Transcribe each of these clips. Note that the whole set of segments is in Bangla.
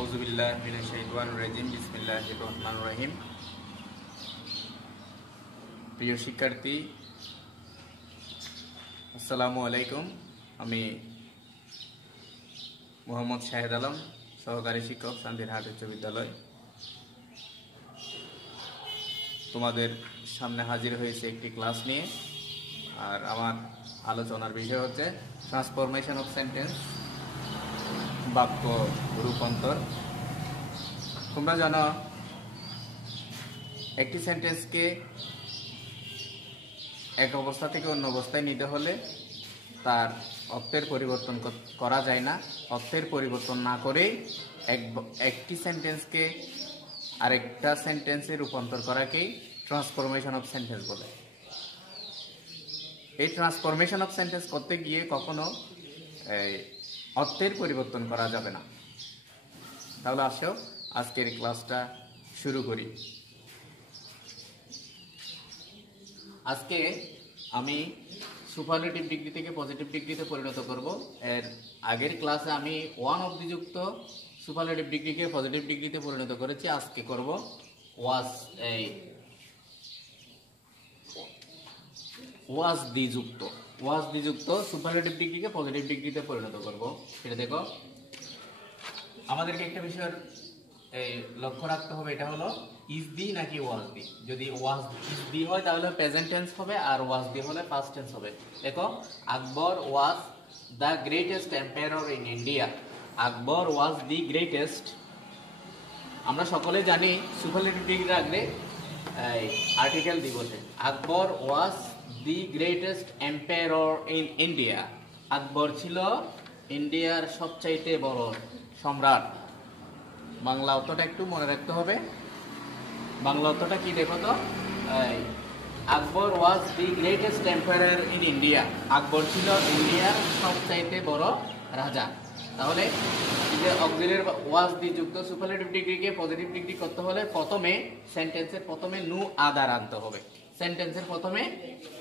আউযুবিল্লাহি মিনাশ শাইতানির রাজিম বিসমিল্লাহির রহমানির রহিম। প্রিয় শিক্ষার্থী, আসসালামু আলাইকুম। আমি মোহাম্মদ শাহেদ আলম, সহকারী শিক্ষক, শান্তিরহাট উচ্চ বিদ্যালয়। তোমাদের সামনে হাজির হয়েছে একটি ক্লাস নিয়ে। আর আমার আলোচনার বিষয় হচ্ছে ট্রান্সফরমেশন অফ সেন্টেন্স, বাক্য রূপান্তর। তোমরা জানো, একটি সেন্টেন্সকে এক অবস্থা থেকে অন্য অবস্থায় নিতে হলে তার অর্থের পরিবর্তন করা যায় না। অর্থের পরিবর্তন না করেই একটি সেন্টেন্সকে আরেকটা সেন্টেন্সে রূপান্তর করাকেই ট্রান্সফরমেশন অফ সেন্টেন্স বলে। এই ট্রান্সফরমেশন অফ সেন্টেন্স করতে গিয়ে কখনো অর্থের পরিবর্তন করা যাবে না। তাহলে আসো আজকের ক্লাসটা শুরু করি। আজকে আমি সুপারলেটিভ ডিগ্রি থেকে পজিটিভ ডিগ্রিতে পরিণত করব। এর আগের ক্লাসে আমি ওয়ান অবধি যুক্ত সুপারলেটিভ ডিগ্রিকে পজিটিভ ডিগ্রিতে পরিণত করেছি। আজকে করব ওয়াজ দি যুক্ত সুপারলেটিভ ডিগ্রিকে পজিটিভ ডিগ্রিতে পরিণত করব। সেটা দেখো, আমাদেরকে একটা বিষয়ের লক্ষ্য রাখতে হবে, এটা হলো ইজ দি নাকি ওয়াজ দি। যদি ওয়াজ ইজ দি হয় তাহলে প্রেজেন্ট টেন্স হবে, আর ওয়াজ দি হলে পাস্ট টেন্স হবে। দেখো, Akbar was the greatest empire in India. Akbar was the greatest. আমরা সকলে জানি সুপারলেটিভ ডিগ্রির আগে আর্টিকেল দি বসে। Akbar was the greatest empire in India. Akbar ছিল ইন্ডিয়ার সবচাইতে বড় সম্রাট। বাংলা অর্থটা একটু মনে রাখতে হবে। বাংলা অর্থটা কি দেখো তো, Akbar was the greatest empire in India. Akbar ছিল ইন্ডিয়ার সবচাইতে বড় রাজা। তাহলে যে অক্সিলারি ওয়াজ দি যুক্ত সুপারলেটিভ ডিগ্রিকে পজিটিভ ডিগ্রি করতে হলে প্রথমে সেন্টেন্সের প্রথমে নু আদার আনতে হবে। সেন্টেন্সের প্রথমে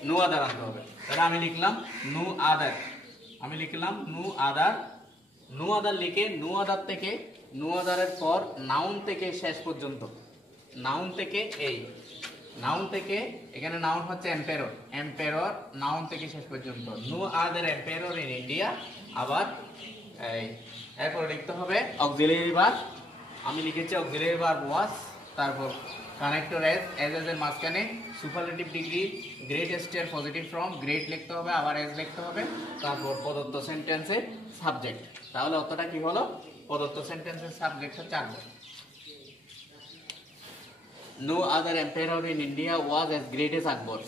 নু আদার আনতে হবে। তাহলে আমি লিখলাম নু আদার। নু আদার লিখে নু আদারের পর নাউন থেকে শেষ পর্যন্ত, নাউন থেকে এখানে নাউন হচ্ছে এম্পায়ার, নাউন থেকে শেষ পর্যন্ত নু আদার এম্পায়ার ইন ইন্ডিয়া। আবার এরপর লিখতে হবে অক্সিলারি ভার্ব। আমি লিখেছি অক্সিলারি ভার্ব ওয়াজ, তারপর কানেক্টর এজ এর মাঝখানে সুপারলেটিভ ডিগ্রি গ্রেটেস্ট এর পজিটিভ ফর্ম গ্রেট লিখতে হবে, আবার এজ লিখতে হবে, তারপর প্রদত্ত সেন্টেন্সের সাবজেক্ট। তাহলে অর্থটা কি হলো, প্রদত্ত সেন্টেন্সের সাবজেক্ট হচ্ছে Akbar. No other empire in India was as great as Akbar.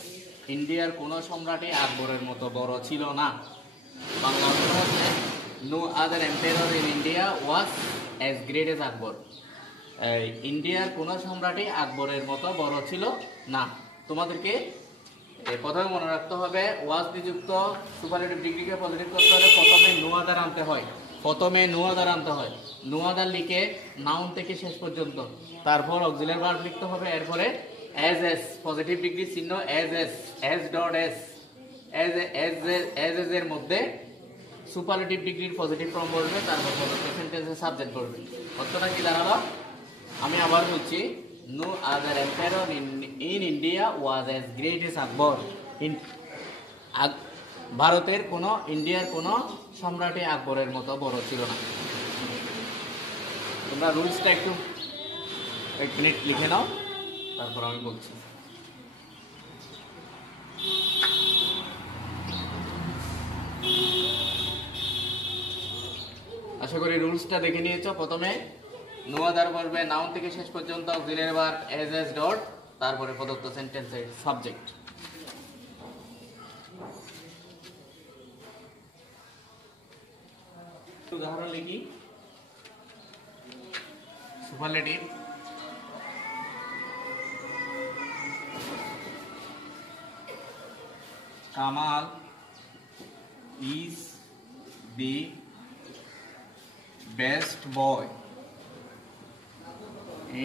ইন্ডিয়ার কোন সম্রাটই আকবরের মতো বড় ছিল না। বাংলা অর্থ হচ্ছে no other empire in India was as great as Akbar. ইন্ডিয়ার কোন সম্রাটই আকবরের মতো বড় ছিল না। তোমাদেরকে প্রথমে মনে রাখতে হবে, ওয়াজ দি যুক্ত সুপারলেটিভ ডিগ্রিকে পজিটিভ করতে হলে প্রথমে নো আদার আনতে হয়। নো আদার লিখে নাউন থেকে শেষ পর্যন্ত, তারপর অক্সিলারি ভার্ব লিখতে হবে, এরপরে এজ পজিটিভ ডিগ্রি চিহ্ন এজ এর মধ্যে সুপারলেটিভ ডিগ্রির পজিটিভ ফর্ম বলবে, তারপর প্রদত্ত সেন্টেন্সের সাবজেক্ট বলবে। অর্থটা কি দাঁড়ালো, আমি আবার বলছি, no other empire in India was as great as Akbar. ইন্ডিয়ার কোন সম্রাটে আকবরের মতো বড় ছিল না। তোমরা রুলসটা একটু এক মিনিট লিখে নাও, তারপর আমি বলছি। আশা করি রুলসটা দেখে নিয়েছো। প্রথমে নো আদার বলবে, নাউন থেকে শেষ পর্যন্ত অক্সিলারি ভার্ব এজ ডট, তারপরে প্রদত্ত সেন্টেন্সের সাবজেক্ট। উদাহরণ লিখি। Superlative, Kamal is the best boy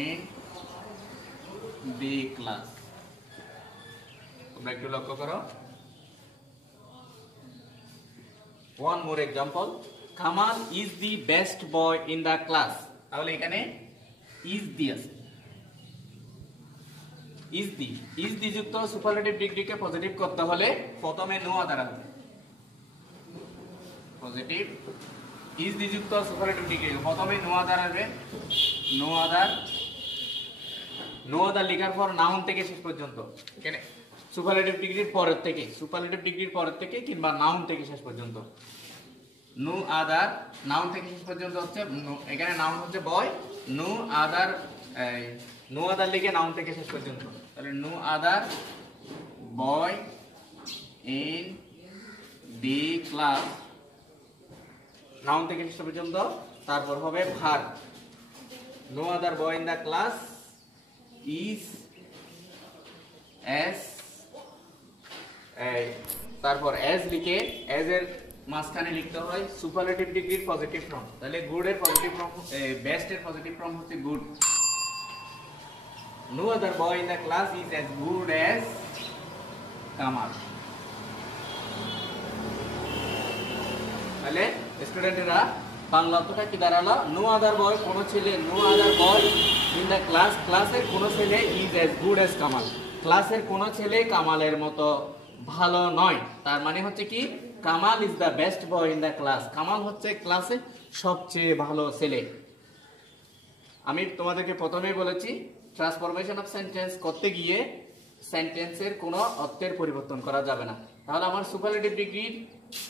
in the class। তোমরা একটু লক্ষ্য করো। One more example. Kamal is the best boy in the class. তাহলে এখানে ইজ দি আছে, ইজ দি যুক্ত সুপারলেটিভ ডিগ্রিকে পজিটিভ করতে হলে প্রথমে নো আদার আসবে। পজিটিভ ইজ দি যুক্ত সুপারলেটিভ ডিগ্রি প্রথমে নো আদার আসবে। নো আদার লেখার পর নাউন থেকে শেষ পর্যন্ত, এখানে সুপারলেটিভ ডিগ্রির পরের থেকে কিংবা নাউন থেকে শেষ পর্যন্ত। নো আদার নাউন থেকে শেষ পর্যন্ত হচ্ছে, এখানে নাউন হচ্ছে বয়, নো আদার লিখে নাউন থেকে শেষ পর্যন্ত, তাহলে no other boy in the class, noun থেকে শেষ পর্যন্ত। তারপর হবে verb, no other boy in the class is S, তারপর এস লিখে এস এর মাঝখানে লিখতে হয় সুপারলেটিভ ডিগ্রির পজিটিভ ফর্ম, তাহলে গুড এর পজিটিভ ফর্ম, বেস্ট এর পজিটিভ ফর্ম হচ্ছে good. No other boy in the class is as good as Kamal. তাহলে স্টুডেন্টরা বাংলা অর্থটা কি দাঁড়ালো, নো আদার বয় কোন ছেলে, no other boy in the class, ক্লাসের কোন ছেলে is as good as Kamal, ক্লাসের কোন ছেলে কামালের মতো ভালো নয়। তার মানে হচ্ছে কি, Kamal is the best boy in the class, Kamal হচ্ছে ক্লাসে সবচেয়ে ভালো ছেলে। আমি তোমাদেরকে প্রথমেই বলেছি ট্রান্সফরমেশন অফ সেন্টেন্স করতে গিয়ে সেন্টেন্সের কোনো অর্থের পরিবর্তন করা যাবে না। তাহলে আমার সুপারলেটিভ ডিগ্রির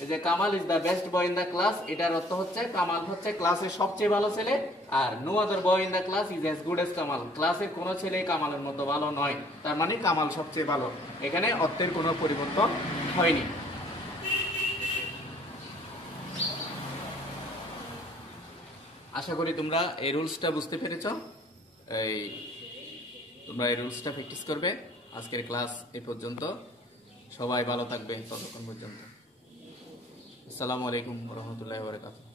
যে Kamal is the best boy in the class, এটার অর্থ হচ্ছে কামাল হচ্ছে ক্লাসের সবচেয়ে ভালো ছেলে, আর no other boy in the class is as good as Kamal, ক্লাসের কোনো ছেলে কামালের মতো ভালো নয়, তার মানে কামাল সবচেয়ে ভালো। এখানে অর্থের কোনো পরিবর্তন হয়নি। আশা করি তোমরা এই রুলসটা বুঝতে পেরেছো, তোমরা এই রুলসটা প্র্যাকটিস করবে। আজকের ক্লাস এই পর্যন্ত, সবাই ভালো থাকবে ততক্ষণ পর্যন্ত। আসসালামু আলাইকুম ওয়া রাহমাতুল্লাহি ওয়া বারাকাতুহু।